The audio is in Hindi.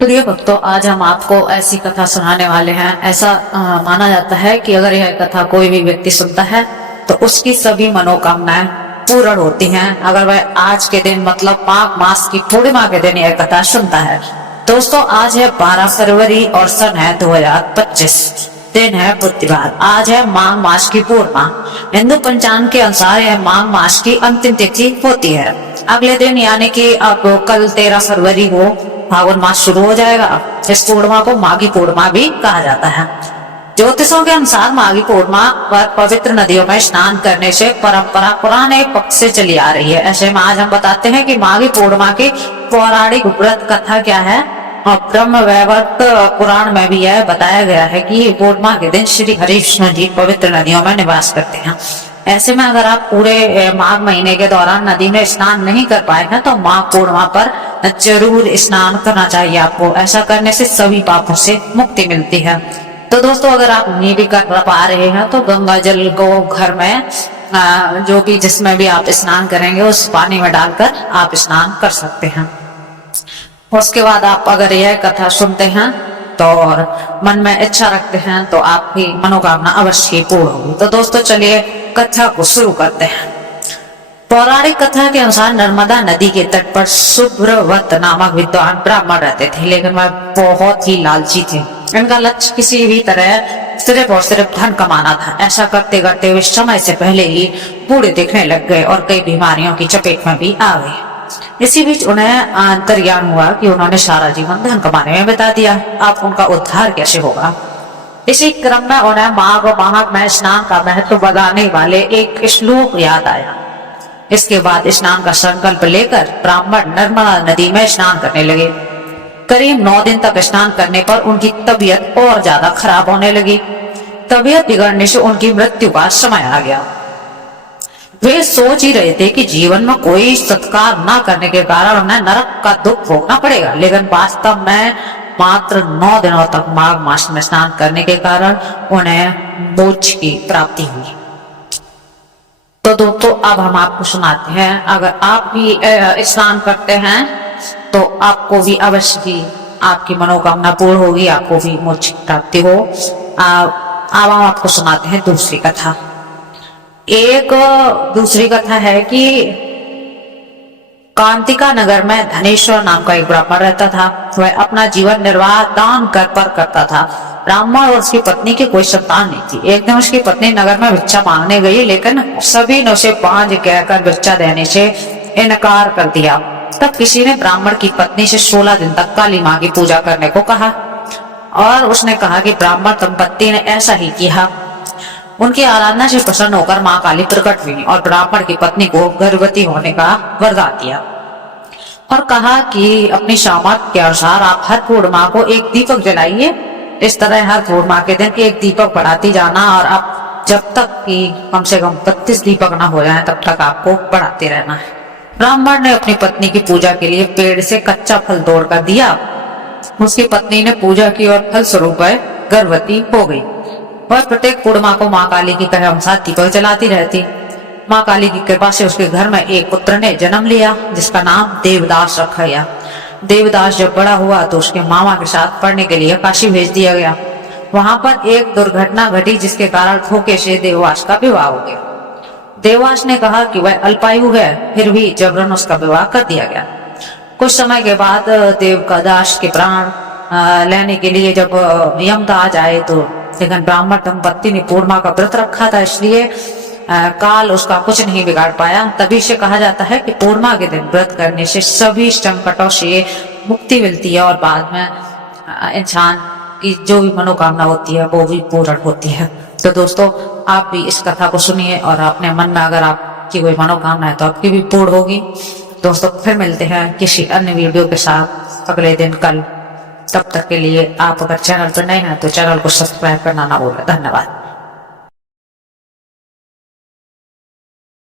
प्रिय भक्तों, आज हम आपको ऐसी कथा सुनाने वाले हैं। ऐसा माना जाता है कि अगर यह कथा कोई भी व्यक्ति सुनता है तो उसकी सभी मनोकामनाएं पूर्ण होती हैं। अगर वह आज के दिन मतलब माघ मास की पूर्णिमा के दिन यह कथा सुनता है। दोस्तों, आज है 12 फरवरी और सन है 2025। दिन है बुधवार। आज है माघ मास की पूर्णिमा। हिंदू पंचांग के अनुसार यह माघ मास की अंतिम तिथि होती है। अगले दिन यानी कि अब कल 13 फरवरी को फागुन मास शुरू हो जाएगा। इस पूर्णिमा को माघी पूर्णिमा भी कहा जाता है। ज्योतिषों के अनुसार माघी पूर्णिमा पर पवित्र नदियों में स्नान करने से परंपरा पुराने पक्ष से चली आ रही है। ऐसे में आज हम बताते हैं कि माघी पूर्णिमा की पौराणिक व्रत कथा क्या है। और ब्रह्म वैवर्त पुराण में भी यह बताया गया है कि पूर्णिमा के दिन श्री हरिविष्णु जी पवित्र नदियों में निवास करते हैं। ऐसे में अगर आप पूरे माघ महीने के दौरान नदी में स्नान नहीं कर पाए हैं तो माघ पूर्णिमा पर जरूर स्नान करना चाहिए आपको। ऐसा करने से सभी पापों से मुक्ति मिलती है। तो दोस्तों, अगर आप नहीं भी कर पा रहे हैं तो गंगा जल को घर में जो भी जिसमें भी आप स्नान करेंगे उस पानी में डालकर आप स्नान कर सकते हैं। उसके बाद आप अगर यह कथा सुनते हैं तो और मन में इच्छा रखते हैं तो आपकी मनोकामना अवश्य पूर्ण होगी। तो दोस्तों, चलिए कथा को शुरू करते हैं। पौराणिक कथा के अनुसार नर्मदा नदी के तट पर सुब्रवत नामक विद्वान ब्राह्मण रहते थे, लेकिन वह बहुत ही लालची थे। इनका लक्ष्य किसी भी तरह सिर्फ और सिर्फ धन कमाना था। ऐसा करते करते वे समय से पहले ही बूढ़े दिखने लग गए और कई बीमारियों की चपेट में भी आ गए। इसी बीच उन्हें अंतर्ज्ञान हुआ कि उन्होंने सारा जीवन धन कमाने में बिता दिया। अब उनका उद्धार कैसे होगा। इसी क्रम में उन्हें माघ माह में स्नान का महत्व बताने वाले एक श्लोक याद आया। इसके बाद स्नान का संकल्प लेकर ब्राह्मण नर्मदा नदी में स्नान करने लगे। करीब 9 दिन तक स्नान करने पर उनकी तबीयत और ज्यादा खराब होने लगी। तबीयत बिगड़ने से उनकी मृत्यु का समय आ गया। वे सोच ही रहे थे कि जीवन में कोई सत्कार न करने के कारण उन्हें नरक का दुख भोगना पड़ेगा, लेकिन वास्तव में मात्र 9 दिनों तक माघ मास में स्नान करने के कारण उन्हें मोक्ष की प्राप्ति हुई। तो दोस्तों, अब हम आपको सुनाते हैं। अगर आप भी स्नान करते हैं तो आपको भी अवश्य ही आपकी मनोकामना पूर्ण होगी, आपको भी मोक्ष की प्राप्ति हो। अब हम आपको सुनाते हैं दूसरी कथा। एक दूसरी कथा है कि कांतिका नगर में धनेश्वर नाम का एक ब्राह्मण रहता था। वह अपना जीवन निर्वाह दान कर पर करता था। ब्राह्मण और उसकी पत्नी की कोई संतान नहीं थी। एक दिन उसकी पत्नी नगर में भिक्षा मांगने गई, लेकिन सभी ने उसे बांझ कहकर भिक्षा देने से इनकार कर दिया। तब किसी ने ब्राह्मण की पत्नी से 16 दिन तक काली माँ की पूजा करने को कहा और उसने कहा कि ब्राह्मण दंपत्ति ने ऐसा ही किया। उनकी आराधना से प्रसन्न होकर माँ काली प्रकट हुई और ब्राह्मण की पत्नी को गर्भवती होने का वरदान दिया और कहा कि अपनी सामर्थ्य के अनुसार आप हर पूर्णिमा को एक दीपक जलाइए। इस तरह हर पूर्णिमा के दिन एक दीपक बढ़ाती जाना और आप जब तक कि कम से कम 32 दीपक ना हो जाए तब तक आपको बढ़ाते रहना है। ब्राह्मण ने अपनी पत्नी की पूजा के लिए पेड़ से कच्चा फल तोड़कर दिया। उसकी पत्नी ने पूजा की और फल स्वरूप गर्भवती हो गई। वह प्रत्येक पूर्णिमा को माँ काली की कहे अनुसार दीपक जलाती रहती। माँ काली की कृपा से उसके घर में एक पुत्र ने जन्म लिया जिसका नाम देवदास रखा गया। देवदास जब बड़ा हुआ तो उसके मामा के साथ पढ़ने के लिए काशी भेज दिया गया। वहां पर एक दुर्घटना घटी जिसके कारण धोखे से देवदास का विवाह हो गया। देवदास ने कहा कि वह अल्पायु है, फिर भी जबरन उसका विवाह कर दिया गया। कुछ समय के बाद देवदास के प्राण लेने के लिए जब यमराज आए तो लेकिन ब्राह्मण दंपत्ति ने पूर्णिमा का व्रत रखा था, इसलिए काल उसका कुछ नहीं बिगाड़ पाया। तभी से कहा जाता है कि पूर्णिमा के दिन व्रत करने से सभी संकटों से मुक्ति मिलती है और बाद में इंसान की जो भी मनोकामना होती है वो भी पूर्ण होती है। तो दोस्तों, आप भी इस कथा को सुनिए और अपने मन में अगर आपकी कोई मनोकामना है तो आपकी भी पूर्ण होगी। दोस्तों, फिर मिलते हैं किसी अन्य वीडियो के साथ अगले दिन कल। तब तक के लिए आप अगर चैनल पर नए हैं तो चैनल को सब्सक्राइब करना ना भूलें। धन्यवाद।